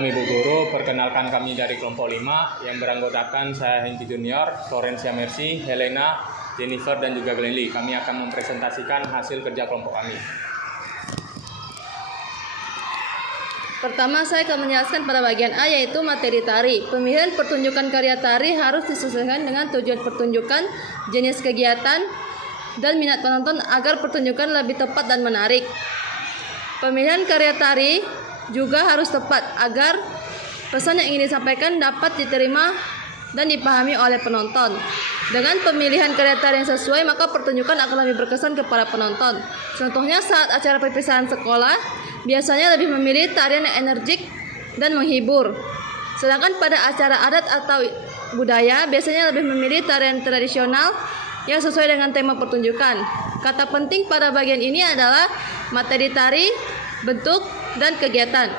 Malam Ibu Guru, perkenalkan kami dari kelompok 5 yang beranggotakan saya Hengki Junior, Florencia Mercy, Helena, Jennifer, dan juga Glenly. Kami akan mempresentasikan hasil kerja kelompok kami. Pertama, saya akan menjelaskan pada bagian A, yaitu materi tari. Pemilihan pertunjukan karya tari harus disesuaikan dengan tujuan pertunjukan, jenis kegiatan, dan minat penonton agar pertunjukan lebih tepat dan menarik. Pemilihan karya tari juga harus tepat agar pesan yang ingin disampaikan dapat diterima dan dipahami oleh penonton. Dengan pemilihan karya tari yang sesuai, maka pertunjukan akan lebih berkesan kepada penonton. Contohnya saat acara perpisahan sekolah, biasanya lebih memilih tarian yang energik dan menghibur. Sedangkan pada acara adat atau budaya, biasanya lebih memilih tarian tradisional yang sesuai dengan tema pertunjukan. Kata penting pada bagian ini adalah materi tari, bentuk, dan kegiatan.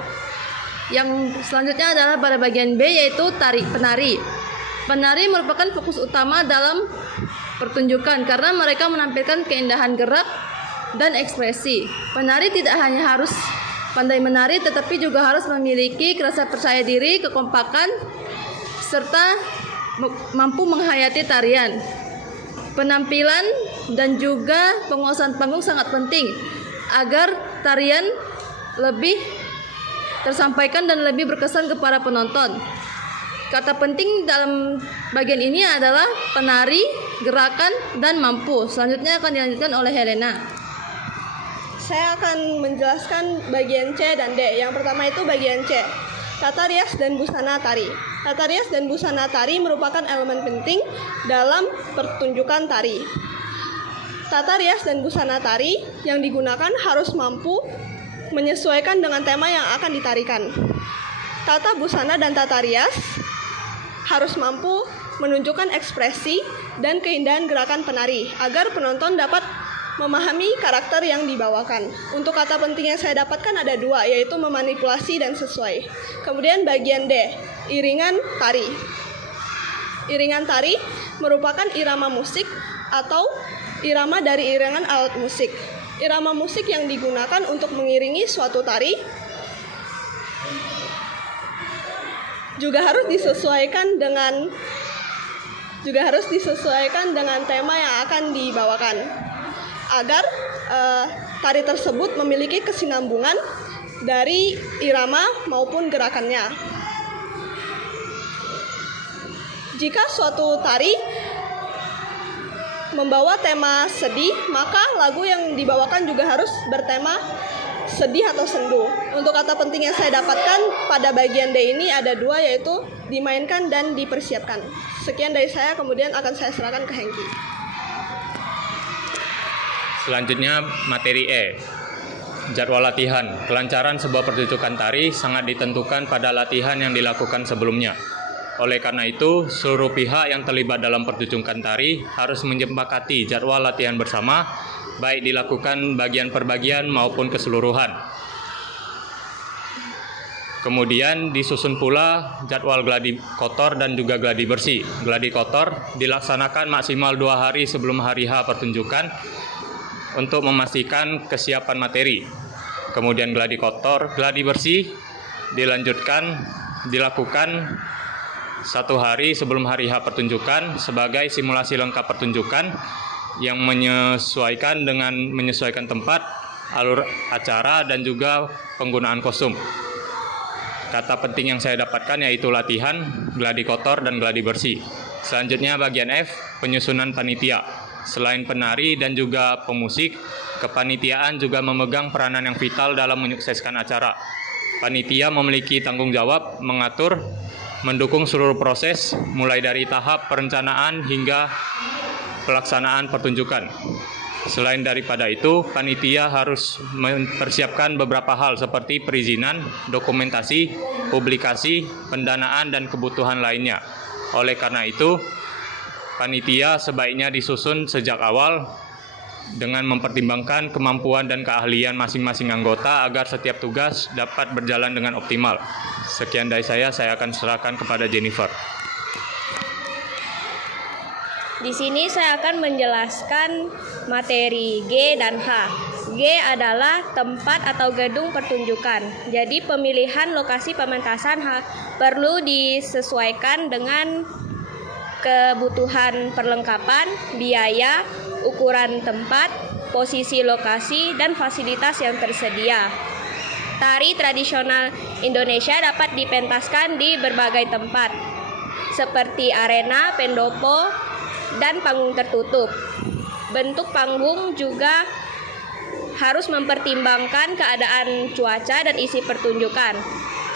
Yang selanjutnya adalah pada bagian B, yaitu penari. Penari merupakan fokus utama dalam pertunjukan karena mereka menampilkan keindahan gerak dan ekspresi. Penari tidak hanya harus pandai menari, tetapi juga harus memiliki rasa percaya diri, kekompakan, serta mampu menghayati tarian. Penampilan dan juga penguasaan panggung sangat penting agar tarian lebih tersampaikan dan lebih berkesan kepada penonton. Kata penting dalam bagian ini adalah penari, gerakan, dan mampu. Selanjutnya akan dilanjutkan oleh Helena. Saya akan menjelaskan bagian C dan D. Yang pertama itu bagian C, tata rias dan busana tari. Tata rias dan busana tari merupakan elemen penting dalam pertunjukan tari. Tata rias dan busana tari yang digunakan harus mampu menyesuaikan dengan tema yang akan ditarikan. Tata busana dan tata rias harus mampu menunjukkan ekspresi dan keindahan gerakan penari agar penonton dapat memahami karakter yang dibawakan. Untuk kata penting yang saya dapatkan ada 2, yaitu memanipulasi dan sesuai. Kemudian bagian D, iringan tari. Iringan tari merupakan irama musik atau irama dari iringan alat musik. Irama musik yang digunakan untuk mengiringi suatu tari juga harus disesuaikan dengan tema yang akan dibawakan agar tari tersebut memiliki kesinambungan dari irama maupun gerakannya. Jika suatu tari membawa tema sedih, maka lagu yang dibawakan juga harus bertema sedih atau sendu. Untuk kata penting yang saya dapatkan pada bagian D ini ada 2, yaitu dimainkan dan dipersiapkan. Sekian dari saya, kemudian akan saya serahkan ke Hengki. Selanjutnya materi E, jadwal latihan. Kelancaran sebuah pertunjukan tari sangat ditentukan pada latihan yang dilakukan sebelumnya. Oleh karena itu, seluruh pihak yang terlibat dalam pertunjukan tari harus menyepakati jadwal latihan bersama, baik dilakukan bagian per bagian maupun keseluruhan. Kemudian disusun pula jadwal gladi kotor dan juga gladi bersih. Gladi kotor dilaksanakan maksimal 2 hari sebelum hari H pertunjukan untuk memastikan kesiapan materi. Kemudian gladi bersih dilakukan 1 hari sebelum hari H pertunjukan sebagai simulasi lengkap pertunjukan yang menyesuaikan tempat, alur acara, dan juga penggunaan kostum. Kata penting yang saya dapatkan yaitu latihan, gladi kotor, dan gladi bersih. Selanjutnya bagian F, penyusunan panitia. Selain penari dan juga pemusik, kepanitiaan juga memegang peranan yang vital dalam menyukseskan acara. Panitia memiliki tanggung jawab mengatur, mendukung seluruh proses, mulai dari tahap perencanaan hingga pelaksanaan pertunjukan. Selain daripada itu, panitia harus mempersiapkan beberapa hal seperti perizinan, dokumentasi, publikasi, pendanaan, dan kebutuhan lainnya. Oleh karena itu, panitia sebaiknya disusun sejak awal dengan mempertimbangkan kemampuan dan keahlian masing-masing anggota agar setiap tugas dapat berjalan dengan optimal. Sekian dari saya akan serahkan kepada Jennifer. Di sini saya akan menjelaskan materi G dan H. G adalah tempat atau gedung pertunjukan. Jadi pemilihan lokasi pementasan perlu disesuaikan dengan kebutuhan perlengkapan, biaya, ukuran tempat, posisi lokasi, dan fasilitas yang tersedia. Tari tradisional Indonesia dapat dipentaskan di berbagai tempat, seperti arena, pendopo, dan panggung tertutup. Bentuk panggung juga harus mempertimbangkan keadaan cuaca dan isi pertunjukan.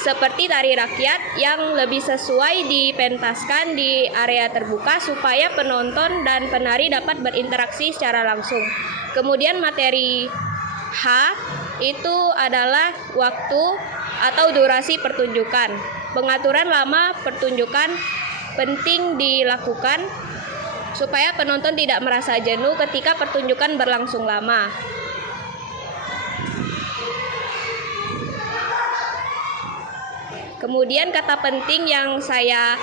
Seperti tari rakyat yang lebih sesuai dipentaskan di area terbuka supaya penonton dan penari dapat berinteraksi secara langsung. Kemudian materi H itu adalah waktu atau durasi pertunjukan. Pengaturan lama pertunjukan penting dilakukan supaya penonton tidak merasa jenuh ketika pertunjukan berlangsung lama. Kemudian kata penting yang saya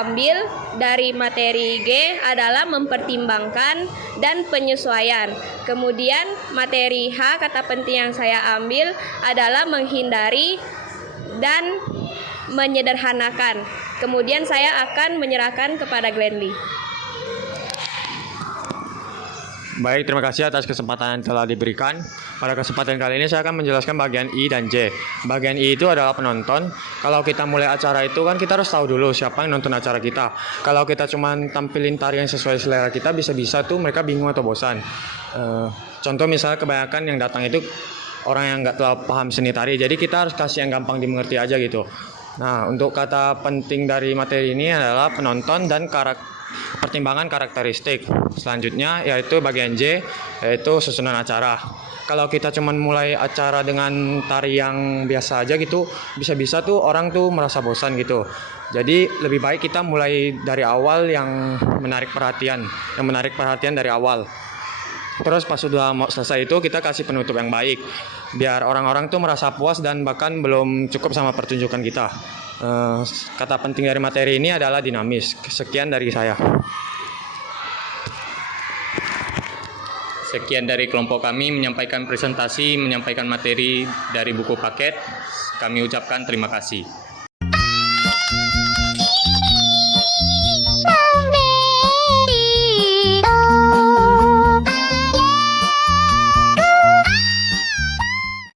ambil dari materi G adalah mempertimbangkan dan penyesuaian. Kemudian materi H, kata penting yang saya ambil adalah menghindari dan menyederhanakan. Kemudian saya akan menyerahkan kepada Glendy. Baik, terima kasih atas kesempatan yang telah diberikan. Pada kesempatan kali ini saya akan menjelaskan bagian I dan J. Bagian I itu adalah penonton. Kalau kita mulai acara itu kan kita harus tahu dulu siapa yang nonton acara kita. Kalau kita cuma tampilin tari yang sesuai selera kita, bisa-bisa tuh mereka bingung atau bosan. Contoh misalnya kebanyakan yang datang itu orang yang nggak terlalu paham seni tari. Jadi kita harus kasih yang gampang dimengerti aja gitu. Nah, untuk kata penting dari materi ini adalah penonton dan pertimbangan karakteristik. Selanjutnya yaitu bagian J, yaitu susunan acara. Kalau kita cuman mulai acara dengan tari yang biasa aja gitu, bisa-bisa tuh orang tuh merasa bosan gitu. Jadi lebih baik kita mulai dari awal yang menarik perhatian dari awal. Terus pas sudah mau selesai itu kita kasih penutup yang baik, biar orang-orang tuh merasa puas dan bahkan belum cukup sama pertunjukan kita. Kata penting dari materi ini adalah dinamis. Sekian dari saya. Sekian dari kelompok kami menyampaikan presentasi, menyampaikan materi dari buku paket. Kami ucapkan terima kasih.